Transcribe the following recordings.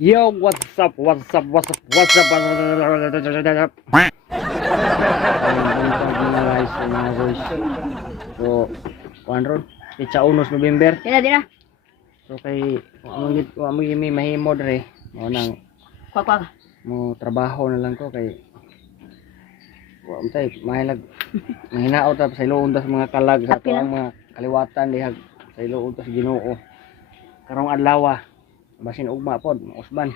Yo, what's up? What's up? What's up? What's up? Guys, mga boys. So, kuan ron, pitsa 1 November. Dila. So kay among mi mahimo dre, mo nang Kwa. mo trabaho na lang ko kay wa untay mahinaot ta sa iloon ta sa mga kalag sa Apil ang mga kaliwatan dihag sa iloon ta sa Ginoo. Karong adlaw basin ugma pod, usban.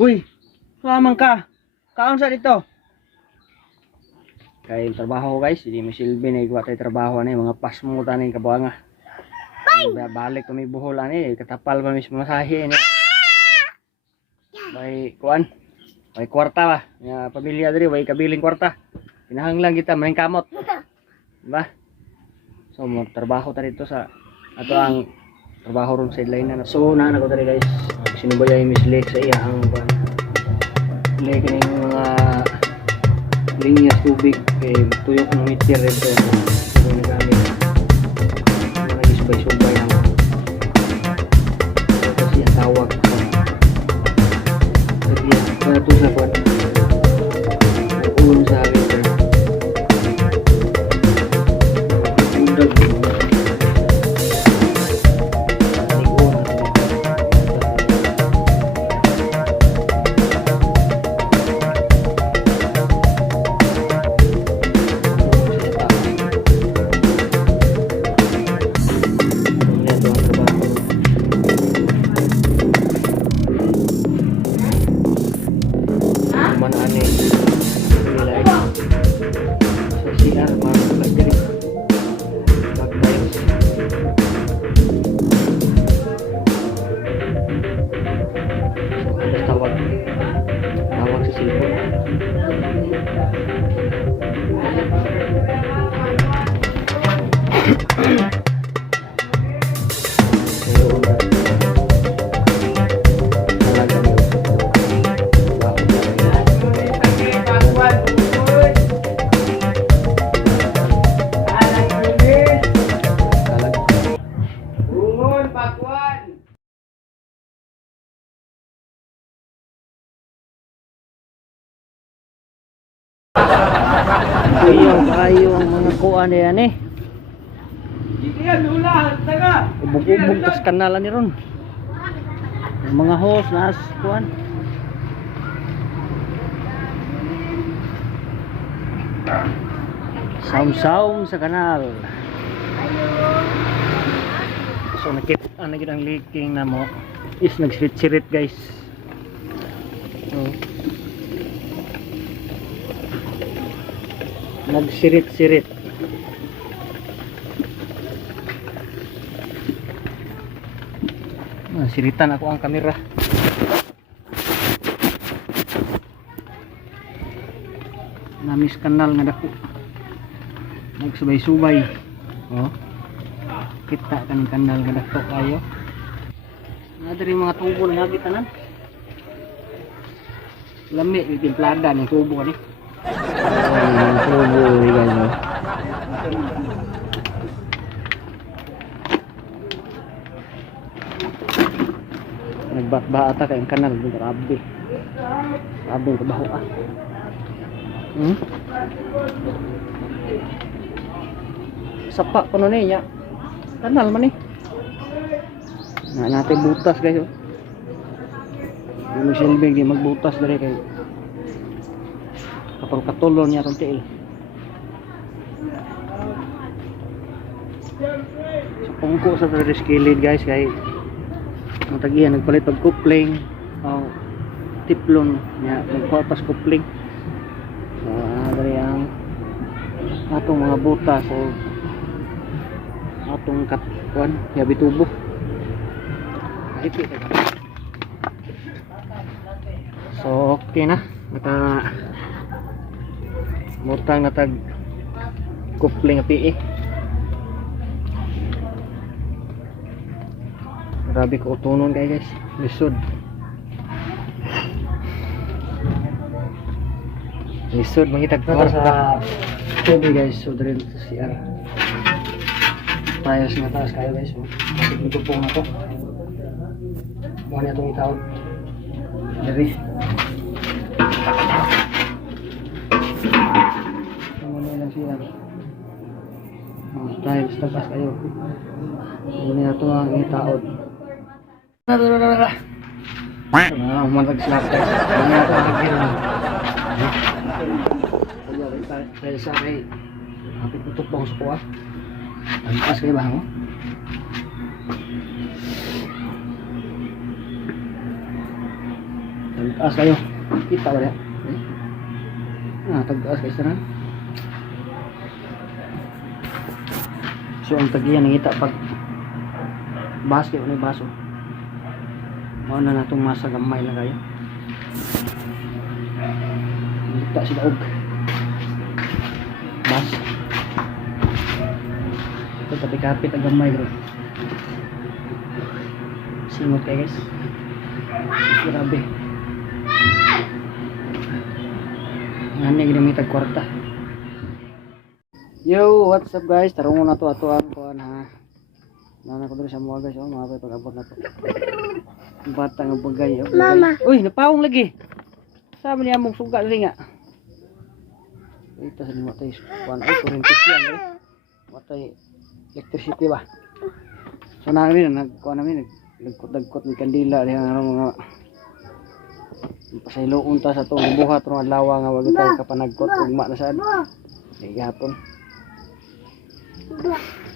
Uy, lamang ka. Kaon sa dito. Kay trabaho guys, hindi mo silbi na igwa tayo trabaho na mga pasmo tanin kabuanga. Balik kami buhol ani, katapal pa mismo masahe ni. May kuan, may kwarta ba? Nga pamilya diri, may kabiling kwarta. Pinahanglang kita maning kamot. Diba? So mo trabaho ta dito sa ato ang trabaho ron sa line na. So na ko diri guys. Sinubayay Miss Lake sa iya ang kuan. Lake ning mga linya tubig kay tuyok ng meter dito. So nagamit. Mga isbay-subay ang kasi ang tawag ko. Kasi ito sa kuan. Ulong sa akin. Undag. Tawag sa cellphone. Kayo ang mga kuan na yan eh. Ubog-ubog tas kanalan ni ron. Ang mga hose na kuan. Saum-saum sa kanal. So nakita na gid ang leaking na mo is nagsirit-sirit guys. So nagsirit-sirit. Siritan ako ang kamera. Namis kanal nga dako. Nagsubay-subay. Oh. Kita kan kanal nga dako kayo. Nga diri mga tubo nga gitanan. Lami timplada ng tubo ni. Tubo guys no. Nagbat-bata kay ang kanal grabe. Grabe ang kabaho Sapa ko nun niya. Kanal man eh. Na natin butas guys oh. Yung silbing di magbutas dari kay katulon niya itong tiil. So pungko sa skilled guys kay matagihan nagpalit pag coupling o tiplon niya nagpapas coupling. So dari ang atong mga butas o atong katkuan yabi tubo ipit. So okay na mata mutang natag coupling api grabe ko utunon kay guys lisod mangitag para sa tubig guys. So drill sa CR tayos na taas kayo guys. Kasi nagtupong ako Mo na itong itaon. Dari. Ano lang siya. Dahil sa taas kayo. Ano na ito ang itaon. Mantag slap guys. Ano na ito ang itaon. Dahil sa akin, hapit tutok ba sa kuha? Ang taas kayo ba mo? Tagtaas kayo. Kita ba yan? Tagtaas kayo sana. So ang tagiyan nangita pag basket o may baso. Mao na natong masa gamay lang kayo. Nangita sila og bas. Ito kapit ang gamay bro. Singot kayo guys. Grabe. Ano ginamit ang kwarta. Yo, what's up guys? Tarungon na to ato ang kuan ha. Nana ko diri sa mga guys, mga pag-abot na to. Bata nga bagay. Mama. Uy, napawong lagi. Sabi niya mong suga diri nga. Ito sa lima tayo. Kuan ay kuryente yan eh. Matay electricity ba? So na rin nagkuan namin nagkot ni kandila diha nga mga pasayloon ta sa tong buhat rong adlaw nga wag tayo kapanagkot ugma na sad. Gihapon.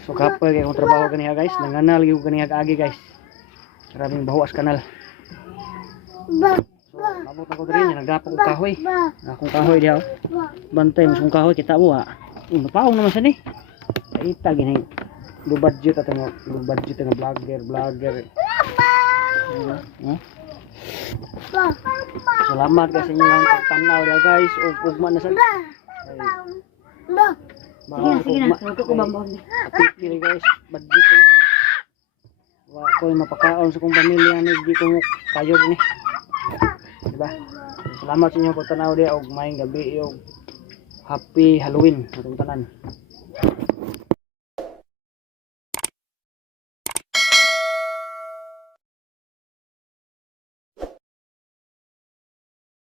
So kapag akong trabaho kaniya guys, nanganal yung kaniya kaagi guys. Maraming bawas kanal. So mabot ako diri nagdapo ko kahoy. Akong kahoy diha. Bantay mas kong kahoy kita mo ha. Napaong naman sa ni. Ita gini. Low budget at low budget nga vlogger. Salamat kasi inyo ang pagtanaw diha guys. Ugma na sa. Sige na, huwag ko bambon. Apit guys, budget guys. Wala ko yung mapakaon sa kong pamilya ni di ko kayo ni. Diba? Salamat sa inyo pagtanaw diha og maayong gabi og happy Halloween atong tanan.